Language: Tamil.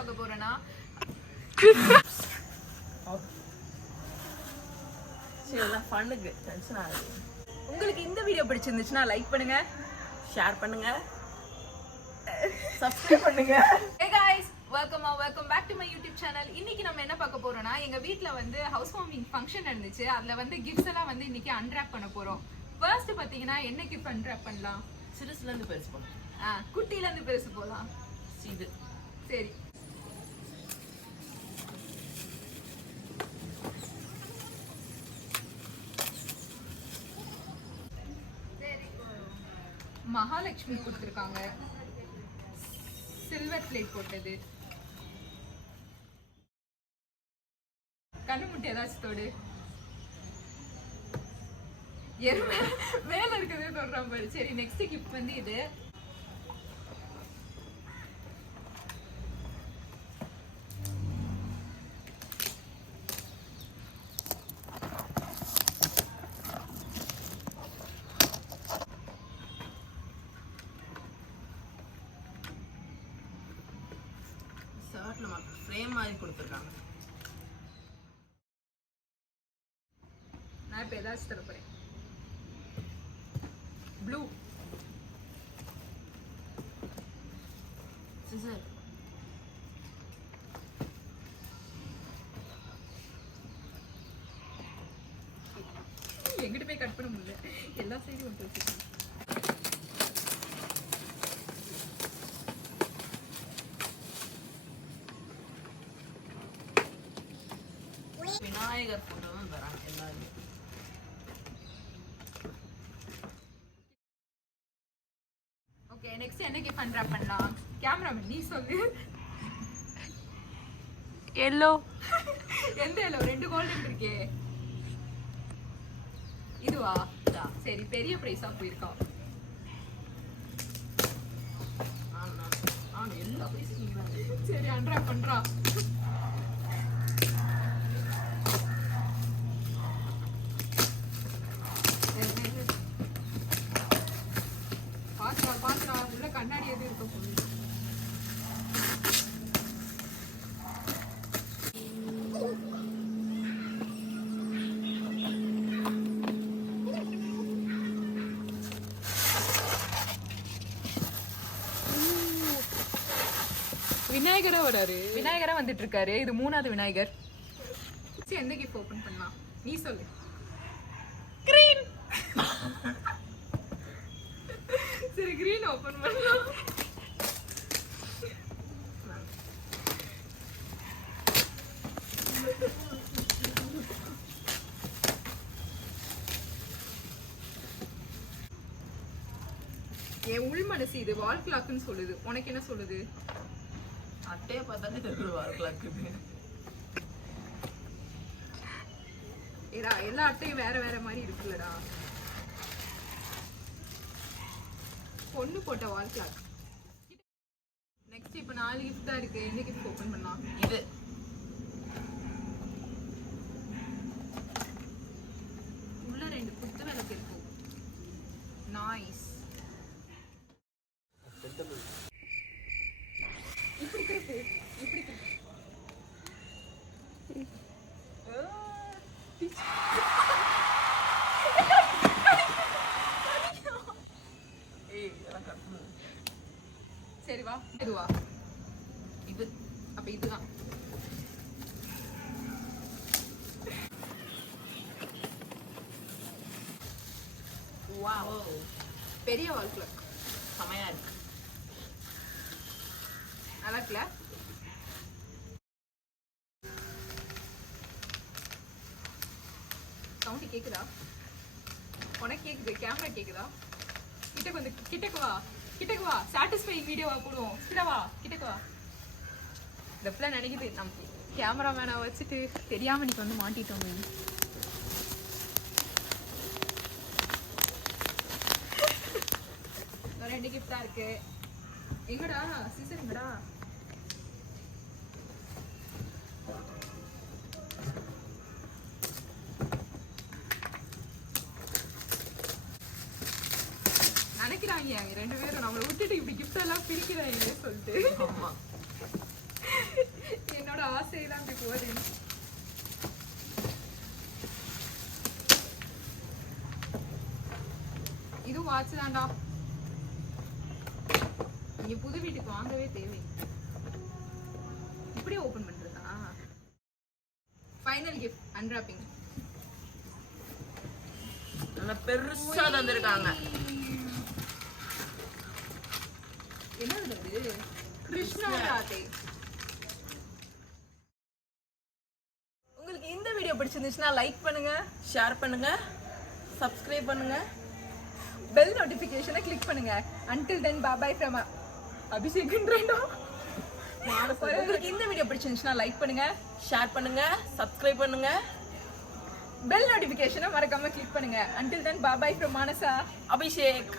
பார்க்க போறேன்னா உங்களுக்கு இந்த வீடியோ பிடிச்சிருந்துச்சுன்னா லைக் பண்ணுங்க, ஷேர் பண்ணுங்க, சப்ஸ்கிரைப் பண்ணுங்க. Hey guys, welcome back to my YouTube channel. இன்னைக்கு நம்ம என்ன பார்க்க போறோம்னா எங்க வீட்ல வந்து ஹவுஸ் வார்மிங் ஃபங்க்ஷன் நடந்துச்சு. அதுல வந்து கிஃப்ட்ஸ் எல்லாம் வந்து இன்னைக்கு அன்ராப் பண்ண போறோம். ஃபர்ஸ்ட் பாத்தீங்கன்னா என்ன கிஃப்ட் அன்ராப் பண்ணலாம்? சிறுசுல இருந்து பெருசு போலாம். குட்டில இருந்து பெருசு போலாம். இது சரி. மகாலட்சுமி கொடுத்துருக்காங்க, சில்வர் பிளேட் போட்டது. கண்ணு முட்டை ஏதாச்சும் தோடு மேல இருக்கிறதே சொல்றான் பாரு. சரி, நெக்ஸ்ட் கிஃப்ட் வந்து இது. ஃப்ரேம் மாதிரி கொடுத்துருக்காங்க. நான் இப்ப ஏதாச்சும் தர போறேன். Blue scissor. எங்கிட்ட போய் கட் பண்ண முடியல, எல்லா சைடும் வந்து வச்சுருக்கேன். விநாயகர் போட்டோவும் தராங்க எல்லாருமே. ஓகே, நெக்ஸ்ட் என்ன கிஃப்ட் அன்ராப் பண்ணலாம்? கேமராமேன் நீ சொல்லு. எல்லோ. எந்த எல்லோ? ரெண்டு கோல்டன் இருக்கே. இதுவா? சரி, பெரிய பிரைஸா போயிருக்கா. எல்லா பிரைஸும் சரி, அன்ராப் பண்றா. பாத்துடா, உள்ள கண்ணாடி எது இருக்க போகுது. விநாயகரா வராரு. விநாயகரா வந்துட்டு இருக்காரு. இது 3வது விநாயகர். சரி, எந்த கிஃப்ட் ஓபன் பண்ணலாம்? நீ சொல்லு. கிரீன். சரி, கிரீன் ஓபன் பண்ணலாம். என் உள் மனசு இது வால் கிளாக்னு சொல்லுது. உனக்கு என்ன சொல்லுது? அட்டையை பார்த்தாலே தெரியுது வால் கிளாக்குன்னு. ஏடா, எல்லா அட்டையும் வேற வேற மாதிரி இருக்குல்லடா. பொண்ணு போட்ட வால் கிளாக். நெக்ஸ்ட் இப்போ 4 கிஃப்ட் தான் இருக்கு. என்ன கிஃப்ட் ஓபன் பண்ணலாம்? இது உள்ள 2 குத்து விளக்கு இருக்கு. நைஸ். இப்படி கிருப்பு, இப்படி கிருப்பு. சரி வா. இதுவா? இது. அப்ப இதுதான். வாவ், பெரிய வால் கிளாக். செமையா இருக்கு. நல்லா இருக்குல்ல? சவுண்ட் கேக்குதா? உனக்கு கேக்குது? கேமரா கேக்குதா? கிட்டக்கு வா. சாட்டிஸ்ஃபைங் வீடியோவா போடுவோம். கிட்டவா, கிட்டக்கு வா. இந்த பிள்ளை நினைக்குது நம்ம கேமராமேனை வச்சுட்டு தெரியாம நீக்கு வந்து மாட்டிட்டோம். 2 கிஃப்ட் தான் இருக்கு. எங்கடா சீசர்? எங்கடா? நினைக்கிறாங்க 2 பேரும் நம்மளை விட்டுட்டு இப்படி கிஃப்ட் எல்லாம் பிரிக்கிறாங்க சொல்லிட்டு. இது வாட்ச் தான்டா. நீங்க புது வீட்டுக்கு வாங்கவே தேவை. இப்படியே ஓபன் பண்றதா? Final gift unwrapping. நல்ல பெருசா தந்திருக்காங்க. என்னது இது? கிருஷ்ணா ராதே. உங்களுக்கு இந்த வீடியோ பிடிச்சிருந்துச்சுன்னா லைக் பண்ணுங்க, ஷேர் பண்ணுங்க, சப்ஸ்கிரைப் பண்ணுங்க, பெல் நோட்டிபிகேஷனை கிளிக் பண்ணுங்க. until then bye bye from அபிஷேக்ன்றேன்டா. உங்களுக்கு இந்த வீடியோ பிடிச்சிருந்துச்சுன்னா லைக் பண்ணுங்க, ஷேர் பண்ணுங்க, சப்ஸ்கிரைப் பண்ணுங்க, பெல் நோட்டிபிகேஷனை மறக்காம கிளிக் பண்ணுங்க. until then bye bye from Manasa, Abhishek.